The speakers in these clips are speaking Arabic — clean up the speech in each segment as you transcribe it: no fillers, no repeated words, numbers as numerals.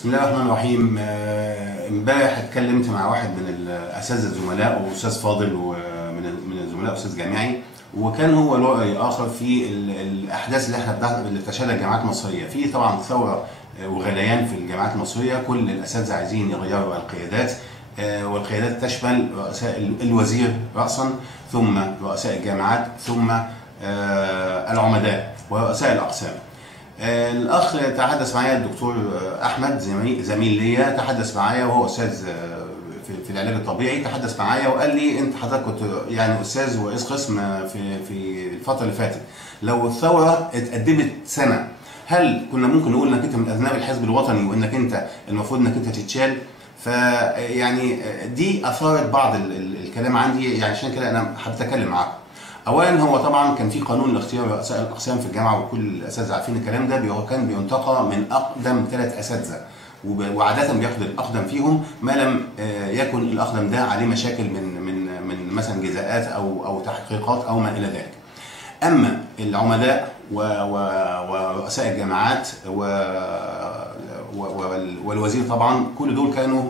بسم الله الرحمن الرحيم. امبارح اتكلمت مع واحد من الاساتذه الزملاء واستاذ فاضل ومن الزملاء استاذ جامعي، وكان هو له راي اخر في الاحداث اللي بتشهدها الجامعات المصريه. في طبعا ثوره وغليان في الجامعات المصريه، كل الاساتذه عايزين يغيروا القيادات، والقيادات تشمل رؤساء الوزير راسا، ثم رؤساء الجامعات، ثم العمداء ورؤساء الاقسام. الاخ تحدث معايا الدكتور احمد زميل ليا، تحدث معايا وهو استاذ في العلاج الطبيعي، تحدث معايا وقال لي انت حضرتك كنت يعني استاذ ورئيس قسم في الفتره اللي فاتت، لو الثوره اتقدمت سنه هل كنا ممكن نقول انك انت من اذناب الحزب الوطني وانك انت المفروض انك انت تتشال؟ فيعني دي اثارت بعض الكلام عندي، يعني عشان كده انا حبيت اتكلم معاكم. اولا هو طبعا كان في قانون لاختيار رؤساء الاقسام في الجامعه، وكل الاساتذه عارفين الكلام ده، كان بينتقى من اقدم 3 اساتذه، وعاده بياخد الاقدم فيهم ما لم يكن الاقدم ده عليه مشاكل من مثلا جزاءات او تحقيقات او ما الى ذلك. اما العمداء ورؤساء الجامعات والوزير طبعا كل دول كانوا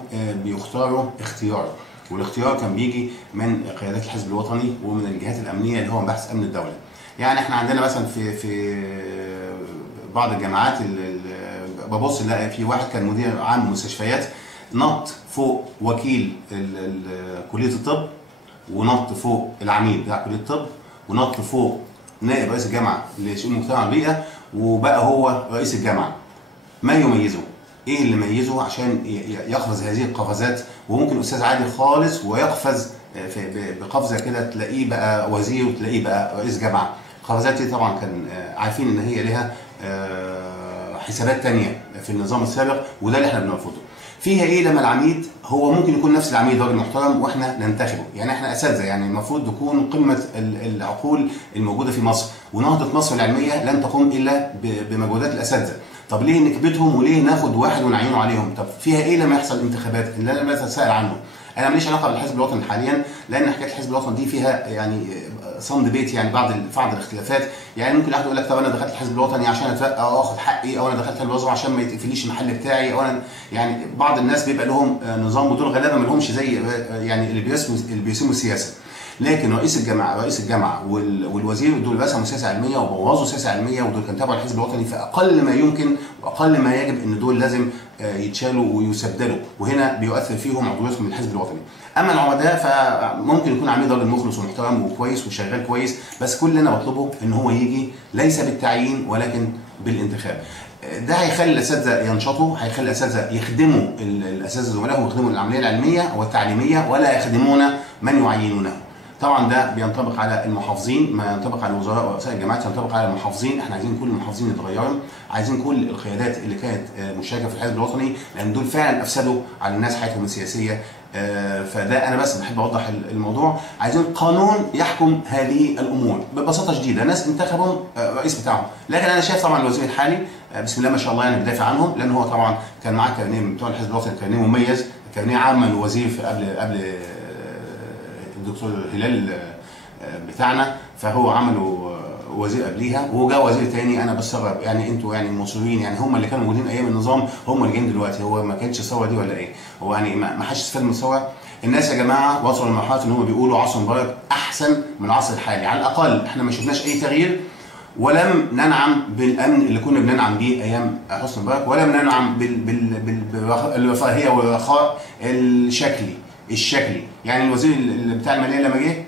بيختاروا اختيار، والاختيار كان بيجي من قيادات الحزب الوطني ومن الجهات الامنيه اللي هو مباحث امن الدوله. يعني احنا عندنا مثلا في بعض الجامعات ببص نلاقي في واحد كان مدير عام مستشفيات نط فوق وكيل كليه الطب، ونط فوق العميد بتاع كليه الطب، ونط فوق نائب رئيس الجامعه لشؤون المجتمع والبيئه، وبقى هو رئيس الجامعه. ما يميزه؟ ايه اللي يميزه عشان يقفز هذه القفزات؟ وممكن استاذ عادي خالص ويقفز بقفزه كده تلاقيه بقى وزير وتلاقيه بقى رئيس جامعه. القفزات دي طبعا كان عارفين ان هي لها حسابات تانية في النظام السابق، وده اللي احنا بنرفضه. فيها ايه لما العميد هو ممكن يكون نفس العميد راجل محترم واحنا ننتخبه؟ يعني احنا اساتذه، يعني المفروض تكون قمه العقول الموجوده في مصر، ونهضه مصر العلميه لن تقوم الا بمجهودات الاساتذه. طب ليه نكبتهم وليه ناخد واحد ونعينه عليهم؟ طب فيها ايه لما يحصل انتخابات اللي انا بتساءل عنه؟ انا ماليش علاقه بالحزب الوطني حاليا، لان حكايه الحزب الوطني دي فيها يعني صمد بيت، يعني بعض الاختلافات. يعني ممكن واحد يقول لك طب انا دخلت الحزب الوطني عشان اترقى او اخد حقي، او انا دخلت الوظيفه عشان ما يتقفليش المحل بتاعي، او انا يعني بعض الناس بيبقى لهم نظام، ودول غالبا ما لهمش زي يعني اللي بيرسموا السياسه. لكن رئيس الجامعه والوزير دول رسموا سياسه علميه وبوظوا سياسه علميه، ودول كانوا تابعوا الحزب الوطني، فاقل ما يمكن واقل ما يجب ان دول لازم يتشالوا ويسدلوا، وهنا بيؤثر فيهم عضويتهم من الحزب الوطني. اما العمداء فممكن يكون عميد راجل مخلص ومحترم وكويس وشغال كويس، بس كل اللي انا بطلبه ان هو يجي ليس بالتعيين ولكن بالانتخاب. ده هيخلي الاساتذه ينشطوا، هيخلي الاساتذه يخدموا الاساتذه زملائهم ويخدموا العمليه العلميه والتعليميه، ولا يخدمون من يعينونه. طبعا ده بينطبق على المحافظين، ما ينطبق على الوزراء ورؤساء الجامعات ينطبق على المحافظين. احنا عايزين كل المحافظين يتغيروا، عايزين كل القيادات اللي كانت مشاركه في الحزب الوطني، لان دول فعلا افسدوا على الناس حياتهم السياسيه. فده انا بس بحب اوضح الموضوع. عايزين قانون يحكم هذه الامور ببساطه شديده. ناس انتخبوا الرئيس بتاعهم، لكن انا شايف طبعا الوزير الحالي بسم الله ما شاء الله يعني بيدافع عنهم، لان هو طبعا كان معاه كارنيه بتوع الحزب الوطني، كارنيه مميز، كارنيه عام الوزير في قبل الدكتور هلال بتاعنا، فهو عملوا وزير قبليها وهو جه وزير تاني. انا بستغرب يعني انتوا يعني المصريين يعني هم اللي كانوا موجودين ايام النظام هم اللي جايين دلوقتي، هو ما كانتش الثوره دي ولا ايه؟ هو يعني ما حدش استفاد من الثوره؟ الناس يا جماعه وصلوا لمرحله ان هم بيقولوا عصر مبارك احسن من العصر الحالي، على الاقل احنا ما شفناش اي تغيير، ولم ننعم بالامن اللي كنا بننعم بيه ايام حسني مبارك، ولم ننعم بالرفاهيه والرخاء الشكلي. يعني الوزير بتاع الماليه لما جه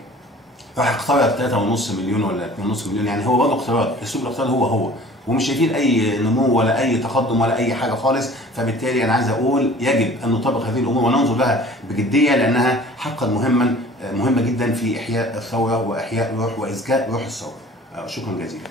راح اقترض 3.5 مليون ولا 2.5 مليون، يعني هو برضه اقتراض، اسلوب الاقتراض هو ومش شايفين اي نمو ولا اي تقدم ولا اي حاجه خالص. فبالتالي انا عايز اقول يجب ان نطبق هذه الامور وننظر لها بجديه، لانها حقا مهمه جدا في احياء الثوره واحياء روح واذكاء روح الثوره. شكرا جزيلا.